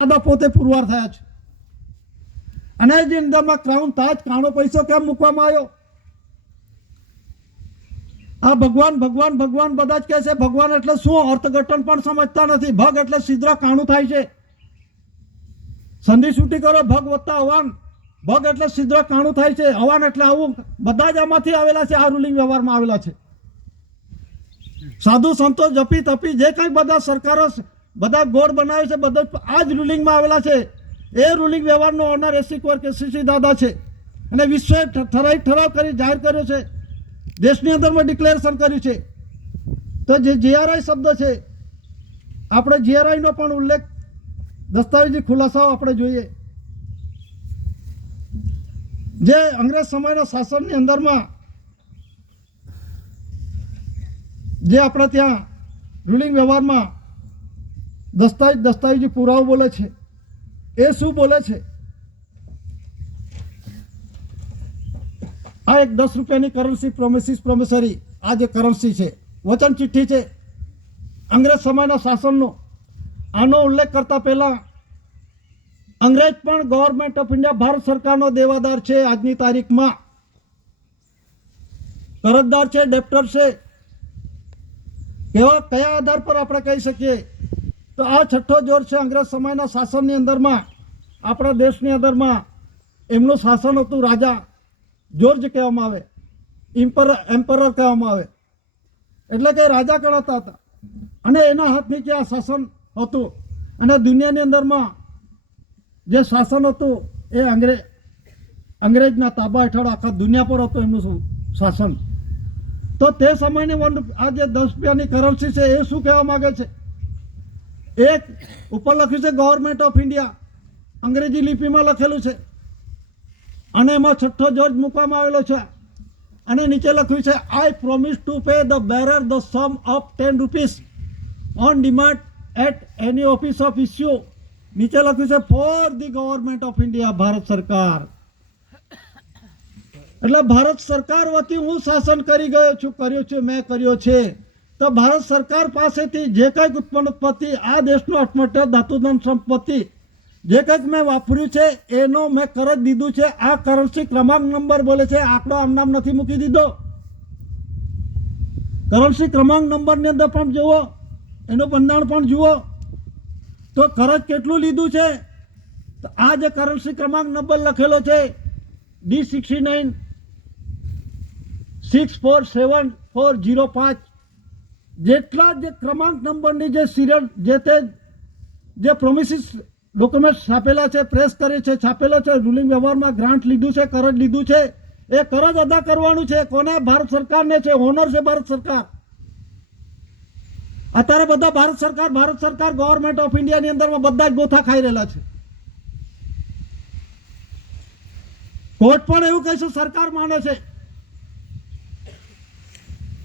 દાદા પોતે પુરવાર થયા છે. અને જે અંદરમાં ક્રાઉન તાજ કાણો પૈસો કેમ મૂકવામાં આવ્યો? આ ભગવાન ભગવાન ભગવાન બધા જ કહે છે, ભગવાન એટલે શું? અર્થઘટન પણ સમજતા નથી. ભગ એટલે સિદ્રા કાણું થાય છે. સંધિ છૂટી કરો, ભગ વત્તા હવાન. ભગ એટલે સિદ્રા કાણું થાય છે. હવાન એટલે આવું બધા જ આમાંથી આવેલા છે, આ રૂલિંગ વ્યવહારમાં આવેલા છે. સાધુ સંતો જપી તપી, જે કંઈ બધા સરકારો બધા ગોળ બનાવે છે, બધા આ જ રૂલિંગમાં આવેલા છે. એ રૂલિંગ વ્યવહારનો ઓનર એસી કોર કે સીસી દાદા છે. અને વિશ્વએ ઠરાઈ ઠરાવ કરી જાહેર કર્યો છે. દેશની અંદરમાં ડિક્લેરેશન કર્યું છે. તો જે જીઆરઆઈ શબ્દ છે, આપણે જીઆરઆઈનો પણ ઉલ્લેખ દસ્તાવેજી ખુલાસાઓ આપણે જોઈએ. જે અંગ્રેજ સમયના શાસનની અંદરમાં જે આપણે ત્યાં રૂલિંગ વ્યવહારમાં દસ્તાવેજ, દસ્તાવેજી પુરાવો બોલે છે. એ શું બોલે છે? આ એક દસ રૂપિયાની કરન્સી પ્રોમિસિસ પ્રોમિસરી આ જે કરન્સી છે, વચન ચિઠ્ઠી છે, અંગ્રેજ સમયના શાસનનો, આનો ઉલ્લેખ કરતા પહેલા અંગ્રેજ પણ ગવર્મેન્ટ ઓફ ઇન્ડિયા ભારત સરકારનો દેવાદાર છે આજની તારીખમાં. કરજદાર છે ડેપ્ટર છે. એવા કયા આધાર પર આપણે કહી શકીએ? તો આ છઠ્ઠો જોર છે અંગ્રેજ સમયના શાસનની અંદરમાં, આપણા દેશની અંદરમાં. એમનું શાસન હતું રાજા જોર્જ કહેવામાં આવે, ઇમ્પર, એમ્પરર કહેવામાં આવે. એટલે કે રાજા કહેવાતા હતા. અને એના હાથ નીચે આ શાસન હતું, અને દુનિયાની અંદરમાં જે શાસન હતું, એ અંગ્રેજ અંગ્રેજના તાબા હેઠળ આખા દુનિયા પર હતું એમનું શાસન. તો તે સમયની આ જે દસ રૂપિયાની કરન્સી છે એ શું કહેવા માગે છે? એક ઉપર લખ્યું છે ગવર્મેન્ટ ઓફ ઇન્ડિયા અંગ્રેજી લિપિમાં લખેલું છે. અને એમાં છઠ્ઠો જોર્જ મૂકવામાં આવેલો છે. અને નીચે લખ્યું છે I promise to pay the bearer the sum of ten rupees on demand at any office of issue નીચે લખ્યું છે for the government of India Bharat સરકાર. એટલે ભારત સરકાર વતી હું શાસન કરી ગયો છું, કર્યો છું, મેં કર્યો છે. તો ભારત સરકાર પાસેથી જે કંઈક ઉત્પન્ન ઉત્પત્તિ આ દેશનું અઠમઠ ધાતુધન સંપત્તિ જે કંઈક મેં વાપર્યું છે, એનો મેં કરજ દીધું છે, આ કરન્સી ક્રમાંક નંબર બોલે છે, આંકડો આમ નામ નથી મૂકી દીધો. કરન્સી ક્રમાંક નંબરની અંદર પણ જુઓ, એનું બંધારણ પણ જુઓ. તો કરજ કેટલું લીધું છે? આ જે કરન્સી ક્રમાંક નંબર લખેલો છે D sixty nine six four seven four zero પાંચ જેટલા જે ક્રમાંક નંબરની જે સિરિયલ જે તે, જે પ્રોમિસિસ ડોક્યુમેન્ટ છાપેલા છે પ્રેસ કરે છે, છાપેલો છે રૂલિંગ વ્યવહારમાં ગ્રાન્ટ લીધું છે કરજ લીધું છે, એ કરજ અદા કરવાનું છે, કોને? ભારત સરકારને છે ઓનર છે ભારત સરકાર. અત્યારે બધા ભારત સરકાર ભારત સરકાર ગવર્મેન્ટ ઓફ ઇન્ડિયાની અંદરમાં બધા જ ગોથા ખાઈ રહેલા છે. કોર્ટ પણ એવું કહે સરકાર માને છે.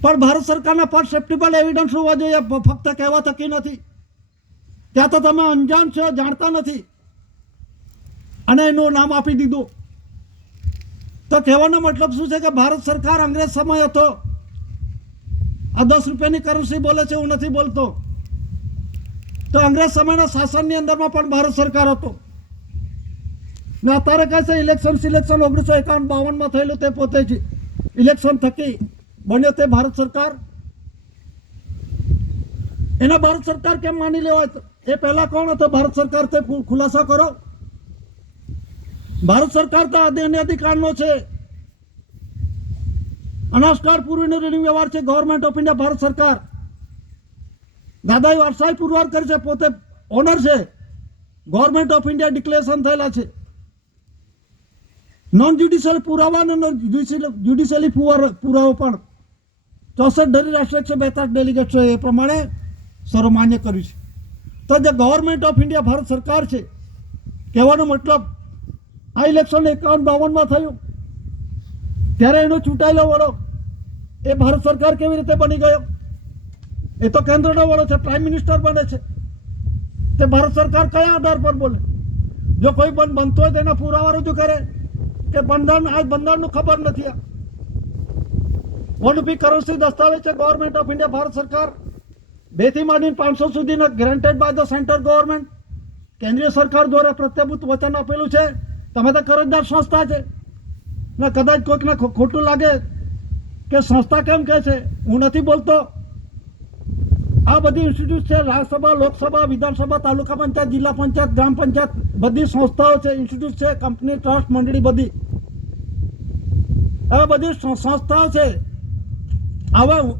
પણ ભારત સરકારના પરસેપ્ટિબલ એવિડન્સ હોવા જોઈએ. ફક્ત કહેવા થકી નથી. ત્યાં તો તમે અંજાન છો, જાણતા નથી. અને એનું નામ આપી દીધું. તો કહેવાનો મતલબ શું છે કે ભારત સરકાર અંગ્રેજ સમય હતો. આ દસ રૂપિયાની કરન્સી બોલે છે, હું નથી બોલતો. તો અંગ્રેજ સમયના શાસનની અંદરમાં પણ ભારત સરકાર હતો. ને અત્યારે કહે છે ઇલેક્શન સિલેક્શન ઓગણીસો એકાવન બાવનમાં થયેલું તે પોતે જ. ઇલેક્શન થકી બન્યો તે ભારત સરકાર? એના ભારત સરકાર કેમ માની લેવાય? એ પહેલા કોણ હતો? ભારત સરકાર તે ખુલાસા કરો. ભારત સરકાર તો આદિ અને અધિકારનો છે. અનાસ્કાર પૂર્વીનો વ્યવહાર છે ગવર્મેન્ટ ઓફ ઇન્ડિયા ભારત સરકાર. દાદાએ વારસાઈ પુરવાર કરી છે, પોતે ઓનર છે. ગવર્મેન્ટ ઓફ ઇન્ડિયા ડિક્લેરેશન થયેલા છે. નોન જ્યુડિશિયલ પુરાવા અને જ્યુડિશિયલી પુરાવો પણ ચોસઠ ડરી રાષ્ટ્ર એકસો બેતાલીસ ડેલિગેટ્સો એ પ્રમાણે સર્વમાન્ય કર્યું છે. તો જે ગવર્મેન્ટ ઓફ ઇન્ડિયા ભારત સરકાર છે, કહેવાનો મતલબ આ ઇલેક્શન એકાવન બાવનમાં થયું. ત્યારે એનો ચૂંટાયેલો વડો, એ ભારત સરકાર કેવી રીતે બની ગયો? એ તો કેન્દ્રનો વડો છે પ્રાઇમ મિનિસ્ટર બને છે. તે ભારત સરકાર કયા આધાર પર બોલે? જો કોઈ પણ બનતો હોય તેના પુરાવા રજૂ કરે કે બંધારણ આ બંધારણનું ખબર નથી આ. વન રૂપી કરન્સી દસ્તાવેજ છે ગવર્મેન્ટ ઓફ ઇન્ડિયા ભારત સરકાર બેથી માંડીને પાંચસો સુધીનો granted by the central government કેન્દ્રીય સરકાર દ્વારા પ્રત્યભૂત વચન આપેલું છે તમે તો કરજદાર સંસ્થા છે ને કદાચ કોઈકને ખોટું લાગે કે સંસ્થા કેમ કહે છે હું નથી બોલતો આ બધી ઇન્સ્ટિટ્યૂટ છે રાજ્યસભા લોકસભા વિધાનસભા તાલુકા પંચાયત જિલ્લા પંચાયત ગ્રામ પંચાયત બધી સંસ્થાઓ છે ઇન્સ્ટિટ્યૂટ છે કંપની ટ્રસ્ટ મંડળી બધી આ બધી સંસ્થાઓ છે હવે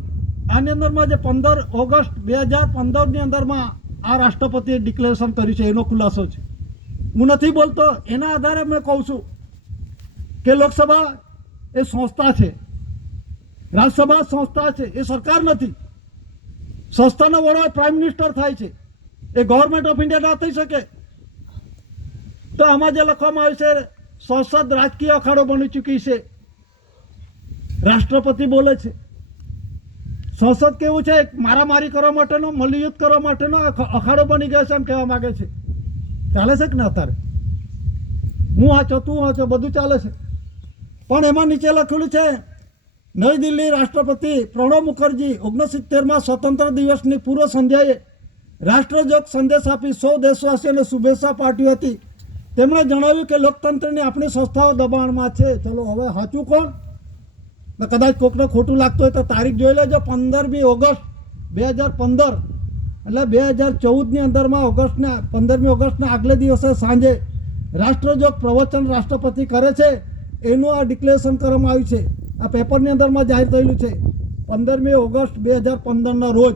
આની અંદરમાં જે પંદર ઓગસ્ટ બે હજાર પંદરની અંદરમાં આ રાષ્ટ્રપતિએ ડિક્લેરેશન કર્યું છે, એનો ખુલાસો છે. હું નથી બોલતો, એના આધારે મેં કહું છું કે લોકસભા એ સંસ્થા છે. રાજ્યસભા સંસ્થા છે, એ સરકાર નથી. સંસ્થાનો વડો પ્રાઇમ મિનિસ્ટર થાય છે. એ ગવર્મેન્ટ ઓફ ઇન્ડિયા ના થઈ શકે. તો આમાં જે લખવામાં આવ્યું છે, સંસદ રાજકીય અખાડો બની ચૂકી છે. રાષ્ટ્રપતિ બોલે છે. સંસદ કેવું છે? મારામારી કરવા માટેનો મલ્લયુદ્ધ કરવા માટેનો અખાડો બની ગયો છે એમ કહેવા માંગે છે. ચાલે છે કે ના અત્યારે હું વાંચો તું વાંચો બધું ચાલે છે. પણ એમાં નીચે લખેલું છે, નવી દિલ્હી રાષ્ટ્રપતિ પ્રણવ મુખર્જી ઓગણસિત્તેરમાં સ્વતંત્ર દિવસની પૂર્વ સંધ્યાએ રાષ્ટ્રજોગ સંદેશ આપી સૌ દેશવાસીઓને શુભેચ્છા પાઠવી હતી. તેમણે જણાવ્યું કે લોકતંત્રની આપણી સંસ્થાઓ દબાણમાં છે. ચલો, હવે સાચું કોણ? કદાચ કોકને ખોટું લાગતું હોય તો તારીખ જોઈ લેજો પંદરમી ઓગસ્ટ, બે હજાર પંદર. એટલે બે હજાર ચૌદની અંદરમાં ઓગસ્ટના, પંદરમી ઓગસ્ટના આગલે દિવસે સાંજે રાષ્ટ્રજોગ પ્રવચન રાષ્ટ્રપતિ કરે છે, એનું આ ડિક્લેરેશન કરવામાં આવ્યું છે. આ પેપરની અંદરમાં જાહેર થયેલું છે. પંદરમી ઓગસ્ટ બે હજાર પંદરના રોજ.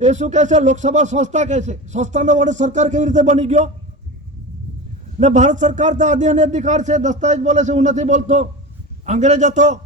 એ શું કહે છે? લોકસભા સંસ્થા કહે છે. સંસ્થાનો વડે સરકાર કેવી રીતે બની ગયો? ને ભારત સરકાર તો આદિ અને અધિકાર છે, દસ્તાવેજ બોલે છે, હું નથી બોલતો. અંગ્રેજ હતો.